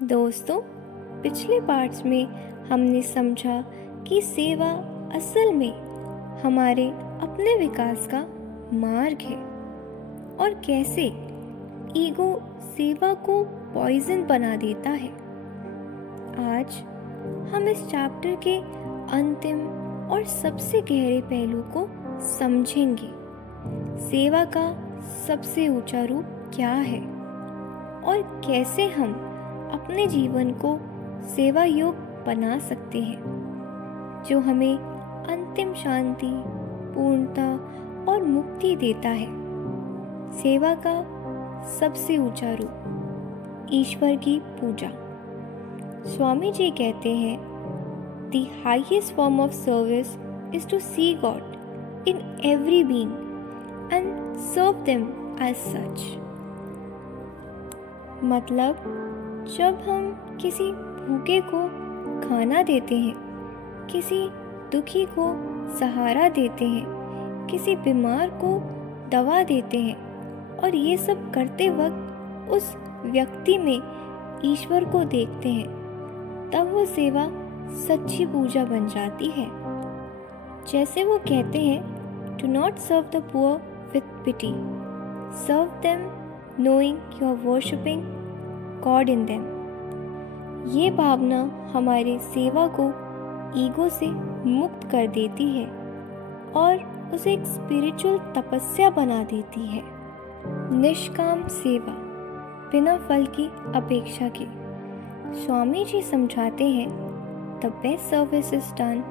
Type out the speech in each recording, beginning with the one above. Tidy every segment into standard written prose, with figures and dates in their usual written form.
दोस्तों, पिछले पार्ट्स में हमने समझा कि सेवा असल में हमारे अपने विकास का मार्ग है और कैसे ईगो सेवा को पॉइजन बना देता है। आज हम इस चैप्टर के अंतिम और सबसे गहरे पहलू को समझेंगे। सेवा का सबसे ऊंचा रूप क्या है और कैसे हम अपने जीवन को सेवा योग्य बना सकते हैं, जो हमें अंतिम शांति, पूर्णता और मुक्ति देता है। सेवा का सबसे ऊंचा रूप, ईश्वर की पूजा। स्वामी जी कहते हैं, The highest form of service is to see God in every being and serve them as such. मतलब जब हम किसी भूखे को खाना देते हैं, किसी दुखी को सहारा देते हैं, किसी बीमार को दवा देते हैं और ये सब करते वक्त उस व्यक्ति में ईश्वर को देखते हैं, तब वो सेवा सच्ची पूजा बन जाती है। जैसे वो कहते हैं, Do not serve the poor with pity. Serve them knowing you are worshipping God in them. ये भावना हमारे सेवा को ईगो से मुक्त कर देती है और उसे एक स्पिरिचुअल तपस्या बना देती है। निष्काम सेवा, बिना फल की अपेक्षा के। स्वामी जी समझाते हैं, The best service is done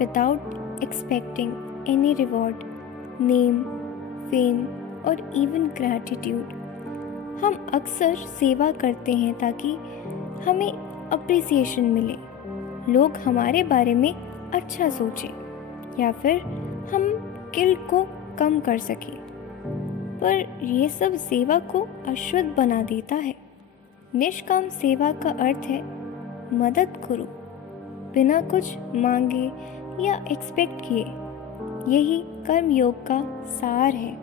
without expecting any reward, name, fame or even gratitude. हम अक्सर सेवा करते हैं ताकि हमें अप्रिसिएशन मिले, लोग हमारे बारे में अच्छा सोचें या फिर हम गिल्ट को कम कर सकें। पर ये सब सेवा को अशुद्ध बना देता है। निष्काम सेवा का अर्थ है मदद करो बिना कुछ मांगे या एक्सपेक्ट किए। यही कर्म योग का सार है।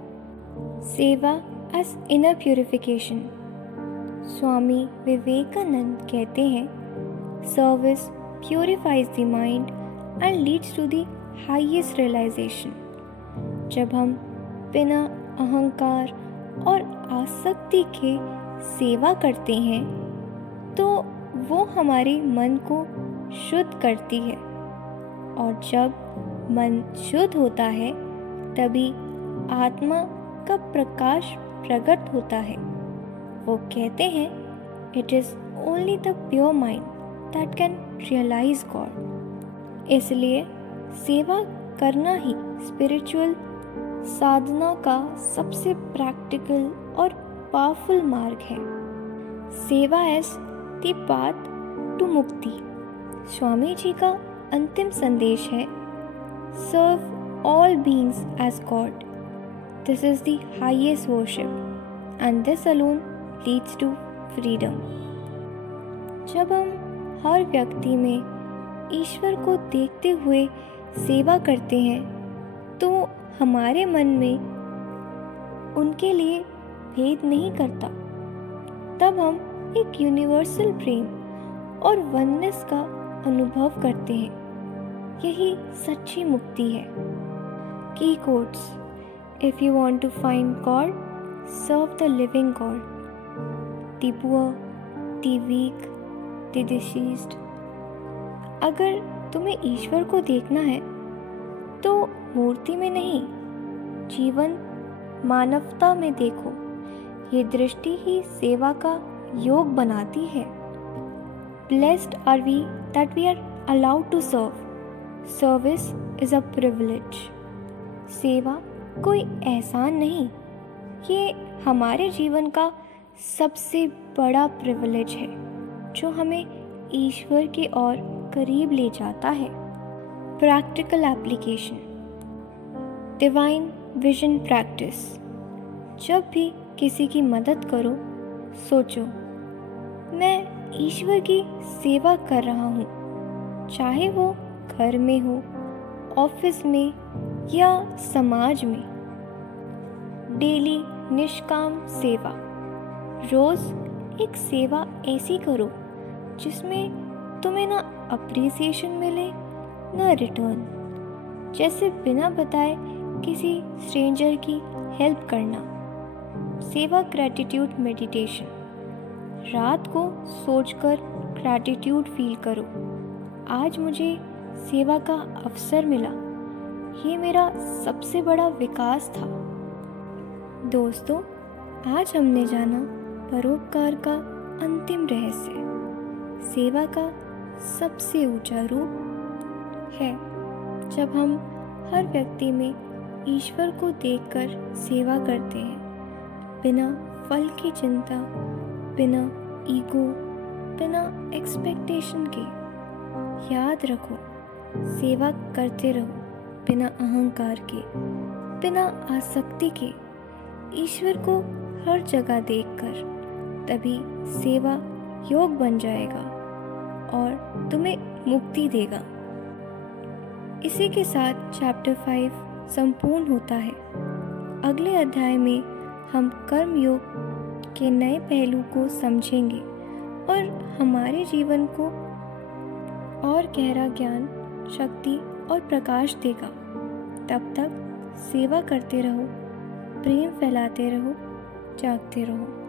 Seva as inner purification. Swami Vivekananda कहते हैं, service purifies the mind and leads to the highest realisation. जब हम बिना अहंकार और आसक्ति के सेवा करते हैं तो वो हमारे मन को शुद्ध करती है, और जब मन शुद्ध होता है तभी आत्मा का प्रकाश प्रकट होता है। वो कहते हैं, it is only the pure mind that can realise God. इसलिए सेवा करना ही स्पिरिचुअल साधना का सबसे प्रैक्टिकल और पावरफुल मार्ग है। Seva as the path to मुक्ति। स्वामी जी का अंतिम संदेश है, serve all beings as God. This is the highest worship and this alone leads to freedom. जब हम हर व्यक्ति में ईश्वर को देखते हुए सेवा करते हैं तो हमारे मन में उनके लिए भेद नहीं करता। तब हम एक यूनिवर्सल प्रेम और वननेस का अनुभव करते हैं। यही सच्ची मुक्ति है। की quotes, if you want to find God, serve the living God, the poor, the weak, the diseased. अगर तुम्हें ईश्वर को देखना है तो मूर्ति में नहीं, जीवन मानवता में देखो। ये दृष्टि ही सेवा का योग बनाती है। Blessed are we that we are allowed to serve. Service is a privilege. सेवा कोई एहसान नहीं, ये हमारे जीवन का सबसे बड़ा प्रिविलेज है जो हमें ईश्वर की ओर करीब ले जाता है। Practical application, divine vision practice. जब भी किसी की मदद करो, सोचो, मैं ईश्वर की सेवा कर रहा हूँ, चाहे वो घर में हो, ऑफिस में या समाज में। डेली निष्काम सेवा। रोज़ एक सेवा ऐसी करो जिसमें तुम्हें ना अप्रिसिएशन मिले ना रिटर्न। जैसे बिना बताए किसी स्ट्रेंजर की हेल्प करना। सेवा ग्रैटिट्यूड मेडिटेशन। रात को सोचकर ग्रैटिट्यूड फील करो, आज मुझे सेवा का अवसर मिला, ये मेरा सबसे बड़ा विकास था। दोस्तों, आज हमने जाना परोपकार का अंतिम रहस्य। सेवा का सबसे ऊंचा रूप है जब हम हर व्यक्ति में ईश्वर को देखकर सेवा करते हैं, बिना फल की चिंता, बिना ईगो, बिना एक्सपेक्टेशन के। याद रखो, सेवा करते रहो बिना अहंकार के, बिना आसक्ति के, ईश्वर को हर जगह देखकर। तभी सेवा योग बन जाएगा और तुम्हें मुक्ति देगा। इसी के साथ चैप्टर 5 संपूर्ण होता है। अगले अध्याय में हम कर्म योग के नए पहलू को समझेंगे और हमारे जीवन को और गहरा ज्ञान, शक्ति और प्रकाश देगा। तब तक सेवा करते रहो, प्रेम फैलाते रहो, जागते रहो।